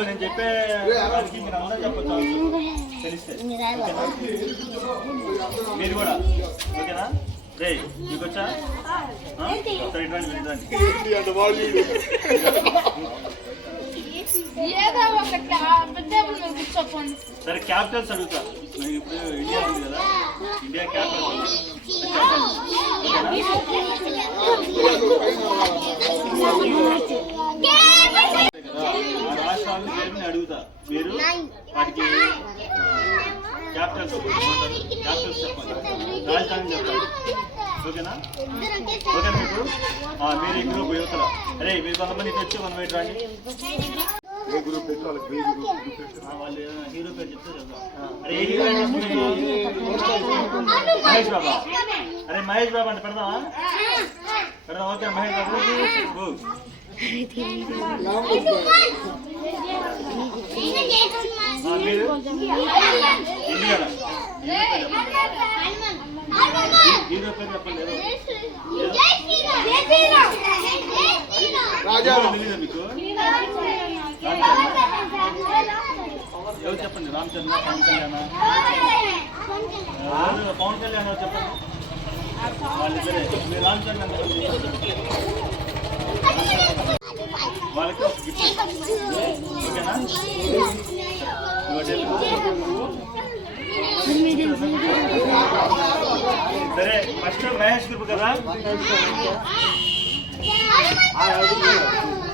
నేను చెప్పే తెలిస్తే మీరు కూడా. ఓకేనా? రే మీకు వచ్చా? సరే, ఇటు రండి, మీరు ఇటు రండి. ఏదో ఒకటి ఆ టేబుల్ మీద కూర్చోపోండి సరే క్యాపిటల్స్ అడుగుతా ఇప్పుడు ఇండియా ఉంది కదా ఇండియా క్యాపిటల్స్ ఆ రాష్ట్రాలను పేరుని అడుగుతా మీరు వాటికి క్యాపిటల్స్ క్యాపిటల్స్ చెప్పండి రాజధాని చెప్పండి ఓకేనా? ఓకే మీకు మీరు ఈ గ్రూప్ యువతల అరే మీరు కొంతమంది ఇటు వచ్చి మనం ఇటు రండి ఆ, వాళ్ళు హీరో పేరు చెప్తే చెప్తాం అరే ఏ హీరో మహేష్ బాబా అరే మహేష్ బాబా అంటే పెడదామా పెడదాం ఓకే మహేష్ బాబు ఓ. ఆ, మీరు ఇండియాలో హీరో పేరు చెప్పండి ఏదో. హీరో తెలీదా మీకు ఎవరు చెప్పండి రామ్ చరణ్ పవన్ కళ్యాణ్ ఎవరు? పవన్ కళ్యాణ్ ఎవరు చెప్పండి వాళ్ళిద్దరే మీరు రామ్ చరణ్ ఎంత మంది? వాళ్ళకి ఒక గిఫ్ట్ ఓకేనా సరే ఫస్ట్ మహేష్ గ్రూప్ కదా?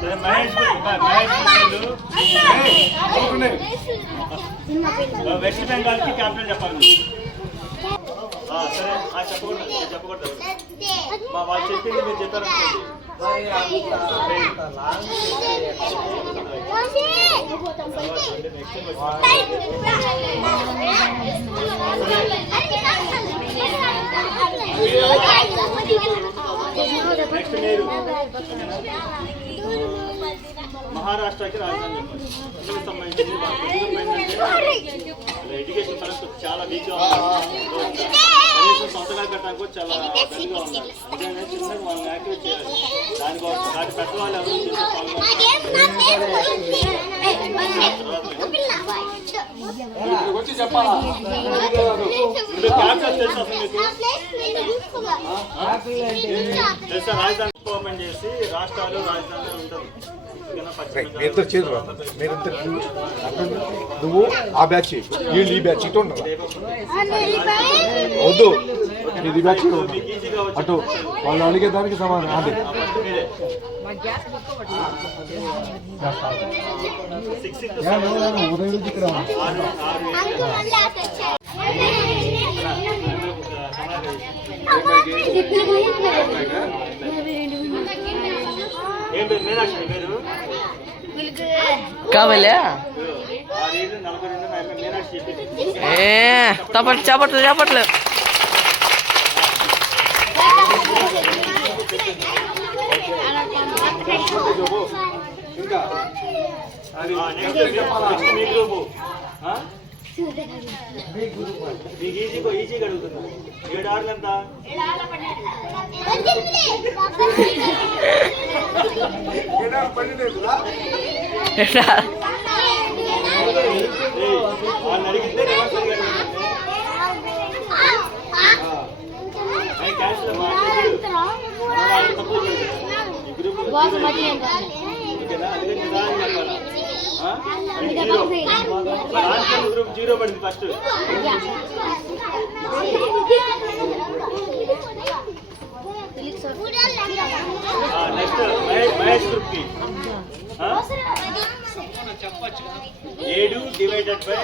సరే మహేష్ మహేష్ వెస్ట్ బెంగాల్కి క్యాపిటల్ చెప్పాలి సరే చెప్పకూడదు చెప్పకూడదు. మా వాళ్ళు చెప్పింది మీరు చెప్పారు నెక్స్ట్ మీరు మహారాష్ట్రకి రాజధాని చెప్పాలి ఇందుకు సంబంధించి మా కట్టడానికి కూడా చాలా పెద్దగా చిన్నగా మనం యాక్టివేట్ చేయాలి దానికోసం దాని పెద్దవాళ్ళు ఎవరు వచ్చి చెప్పాలా ఇప్పుడు క్యాప్చర్ తెలుసు అసలు మీకు తెలుసా రాజధాని ఓపెన్ చేసి రాష్ట్రాలు రాజధాని ఉంటుంది మీరిద్దరు చేతులు రా మీరిద్దరు నువ్వు ఆ బ్యాచ్ వీళ్ళు ఈ బ్యాచ్ ఇటు ఉండరా వద్దు ఇది వచ్చి అటు వాళ్ళు అడిగే దానికి సమానం. అది. ఉదయం నుంచి ఇక్కడ కావాలా ఏ చప్పట్లు చప్పట్లు ఇంకా మీ గ్రూపు మీకు ఈజీగా ఈజీగా అడుగుతున్నా ఏడు ఎంత అడిగితే తప్పు గ్రూప్ గ్రూప్ జీరో పడింది ఫస్ట్ నెక్స్ట్ మహేష్ గ్రూప్కి? ఏడు డివైడెడ్ బై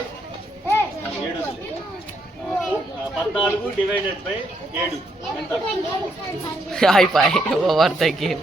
ఏడు పద్నాలుగు డివైడెడ్ బై ఏడు. ఎంత? అయిపోయి ఓవర్ ద గేమ్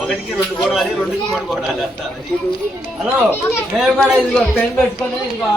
ఒకటికి రెండు కొనాలి రెండుకి మూడు కొనాలి హలో మేము కూడా ఇదిగో పెన్ పెట్టుకొని ఇదిగో